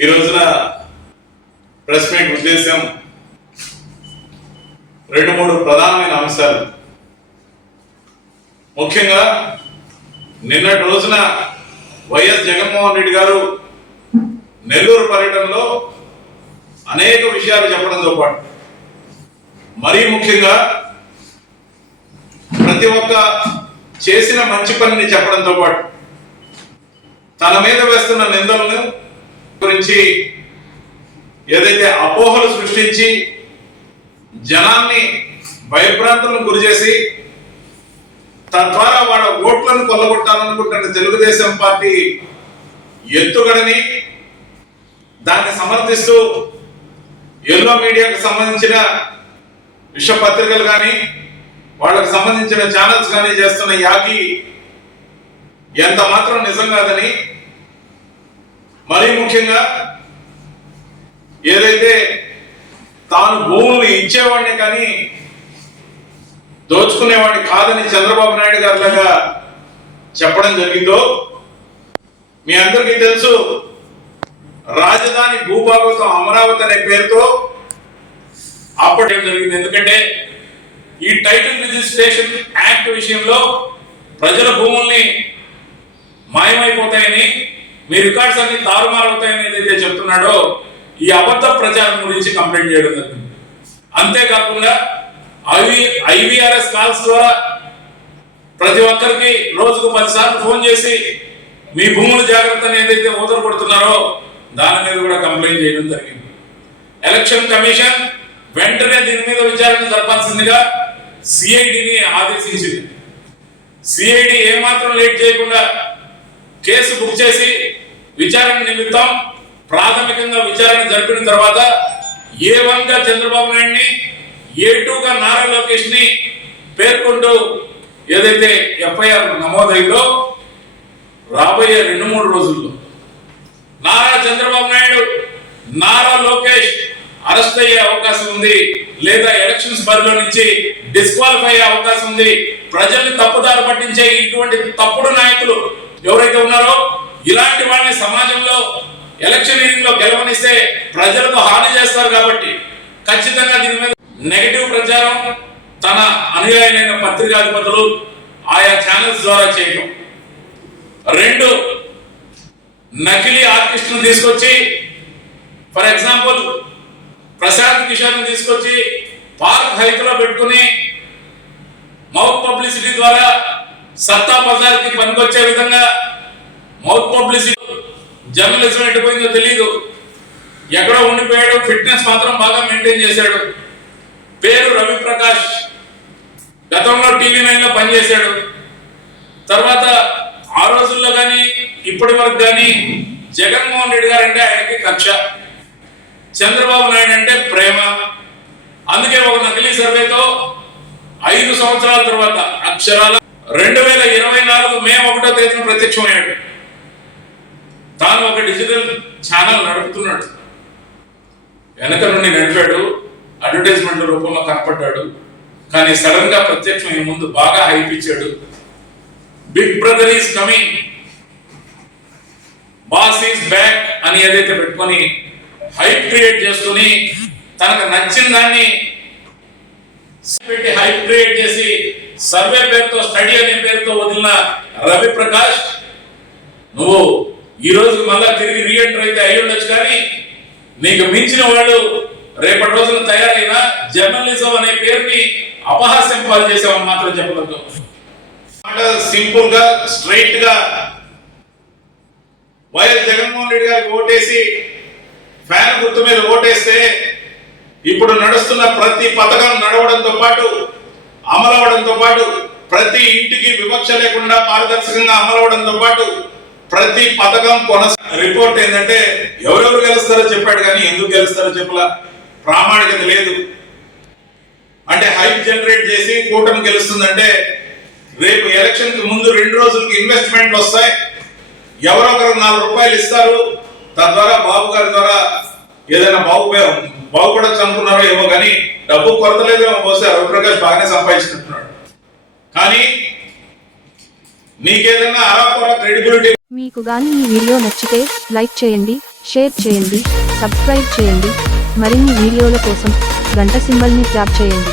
ఈ press meet ఉద్దేశం రెండు మూడు ప్రధానమైన అంశాలు. ముఖ్యంగా నిన్నటి రోజున వైఎస్ జగన్మోహన్ రెడ్డి గారు నెల్లూరు పర్యటనలో అనేక విషయాలు చెప్పడంతో పాటు మరీ ముఖ్యంగా ప్రతి ఒక్క చేసిన మంచి పనిని చెప్పడంతో పాటు తన మీద వేస్తున్న నిందలను గురించి ఏదైతే అపోహలు సృష్టించి జనాన్ని భయభ్రాంతులను గురి చేసి తద్వారా వాళ్ళ ఓట్లను కొల్లగొట్టాలనుకుంటున్న తెలుగుదేశం పార్టీ ఎత్తుగడని దాన్ని సమర్థిస్తూ ఎల్లో మీడియాకు సంబంధించిన విశ్వ పత్రికలు కానీ వాళ్ళకు సంబంధించిన ఛానల్స్ కానీ చేస్తున్న యాగి ఎంత మాత్రం నిజం కాదని మరీ ముఖ్యంగా ఏదైతే తాను భూములు ఇచ్చేవాడిని కానీ దోచుకునేవాడిని కాదని చంద్రబాబు నాయుడు గారు లాగా చెప్పడం జరిగిందో మీ అందరికీ తెలుసు రాజధాని భూభాగవతం అమరావతి అనే పేరుతో అప్పటి జరిగింది? ఎందుకంటే ఈ టైటిల్ రిజిస్ట్రేషన్ యాక్ట్ విషయంలో ప్రజల భూముల్ని మాయమైపోతాయని మీ రికార్డ్స్ అన్ని తారుమారవుతాయని ఏదైతే చెప్తున్నాడో ఈ అబద్ధ ప్రచారం గురించి కంప్లైంట్ చేయడం జరిగింది. అంతేకాకుండా ఐవి ఐవీఆర్ఎస్ కాల్స్ ద్వారా ప్రతి ఒక్కరికి రోజుకు పదిసార్లు ఫోన్ చేసి మీ భూముల జాగ్రత్తని ఏదైతే ఊదర కొడుతున్నారో దాని మీద కూడా కంప్లైంట్ చేయడం జరిగింది. ఎలక్షన్ కమిషన్ వెంటనే దీని మీద విచారణ జరపాల్సిందిగా సిఐడిని ఆదేశించింది. సిఐడి ఏమాత్రం లేట్ చేయకుండా కేసు బుక్ చేసి విచారణ నిమిత్తం ప్రాథమికంగా విచారణ జరిపిన తర్వాత ఏ వన్గా చంద్రబాబు నాయుడిని ఏ టూగా నారా లోకేష్ని పేర్కొంటూ ఏదైతే ఎఫ్ఐఆర్ నమోదైందో రాబోయే రెండు మూడు రోజుల్లో నారా చంద్రబాబు నాయుడు నారా లోకేష్ అరెస్ట్ అయ్యే అవకాశం ఉంది లేదా ఎలక్షన్స్ బరిలో నుంచి డిస్క్వాలిఫై అయ్యే అవకాశం ఉంది. ప్రజల్ని తప్పుదారి పట్టించే ఇటువంటి తప్పుడు నాయకులు ఎవరైతే ఉన్నారో ఇలాంటి వాళ్ళని సమాజంలో ఎలక్షన్లో గెలవనిస్తే ప్రజలకు హాని చేస్తారు కాబట్టి ఖచ్చితంగా దీని మీద నెగటివ్ ప్రచారం తన అనుయాయులైన పత్రికాధిపతులు ఆయా ఛానల్స్ ద్వారా చేయడం రెండు నకిలీ ఆర్టిస్టులు తీసుకొచ్చి ఫర్ ఎగ్జాంపుల్ ప్రశాంత్ కిషోర్ తీసుకొచ్చి పార్క్ హైట్లో పెట్టుకుని మౌత్ పబ్లిసిటీ ద్వారా సత్తా బజార్కి పనికొచ్చే విధంగా మౌత్ పబ్లిసిటీ జర్నలిజం ఎట్టిపోయిందో తెలియదు ఎక్కడో ఉండిపోయాడు ఫిట్నెస్ మాత్రం బాగా మెయింటైన్ చేశాడు. పేరు రవి ప్రకాష్ గతంలో టీవీ నైన్లో పనిచేశాడు. తర్వాత ఆ రోజుల్లో కానీ ఇప్పటి వరకు కానీ జగన్మోహన్ రెడ్డి గారు అంటే ఆయనకి కక్ష. చంద్రబాబు నాయుడు అంటే ప్రేమ. అందుకే ఒక నకిలీ సర్వేతో ఐదు సంవత్సరాల తర్వాత అక్షరాల ఇరవై నాలుగు మే ఒకటో తేదీన ప్రత్యక్షమయ్యాడు. తాను ఒక డిజిటల్ ఛానల్ నడుపుతున్నాడు. వెనక నుండి నడిపాడు అడ్వర్టైజ్మెంట్ రూపంలో కనపడ్డాడు. కానీ సడన్గా ప్రత్యక్షం ఈ ముందు బాగా హైప్ ఇచ్చాడు. Big brother is coming boss is back అని ఏదైతే పెట్టుకొని హైప్ క్రియేట్ చేసుకుని తనకు నచ్చిన దాన్ని పెట్టి హైప్ క్రియేట్ చేసి సర్వే పేరుతో స్టడీ అనే పేరుతో వదిలిన రవి ప్రకాష్ నువ్వు ఈ రోజు మళ్ళా తిరిగి రీఎంటర్ అయితే అయి ఉండొచ్చు కానీ నీకు మించిన వాళ్ళు రేపటి రోజున తయారైన జర్నలిజం అనే పేరుని అపహాస్యం పాలు చేసామని మాత్రం చెప్పలేదు సింపుల్గా స్ట్రైట్గా వైఎస్ జగన్మోహన్ రెడ్డి గారికి ఓటేసి ఫ్యాన్ గుర్తు మీద ఓటేస్తే ఇప్పుడు నడుస్తున్న ప్రతి పథకం నడవడంతో పాటు అమలవడంతో పాటు ప్రతి ఇంటికి వివక్ష లేకుండా పారదర్శకంగా అమలవడంతో పాటు ప్రతి పథకం కొనస రిపోర్ట్ ఏంటంటే ఎవరెవరు గెలుస్తారో చెప్పాడు కానీ ఎందుకు గెలుస్తారో చెప్పలా? ప్రామాణికత లేదు. అంటే హైప్ జనరేట్ చేసి కూటమి గెలుస్తుందంటే రేపు ఎలక్షన్కి ముందు రెండు రోజులకి ఇన్వెస్ట్మెంట్లు వస్తాయి. ఎవరొకరు నాలుగు రూపాయలు ఇస్తారు. తద్వారా బాబు గారి ద్వారా ఏదైనా బాగు బాగుపడచ్చు అనుకున్నారో ఏమో కానీ డబ్బు కొరత లేదేమో బహుశా రవిప్రకాష్ బాగానే సంపాదించుకుంటున్నాడు కానీ నీకేదైనా అరాపరా క్రెడిబిలిటీ మీకు గాని ఈ వీడియో నచ్చితే లైక్ చేయండి షేర్ చేయండి సబ్స్క్రైబ్ చేయండి. మరిన్ని వీడియోల కోసం గంట సింబల్ని ట్యాప్ చేయండి.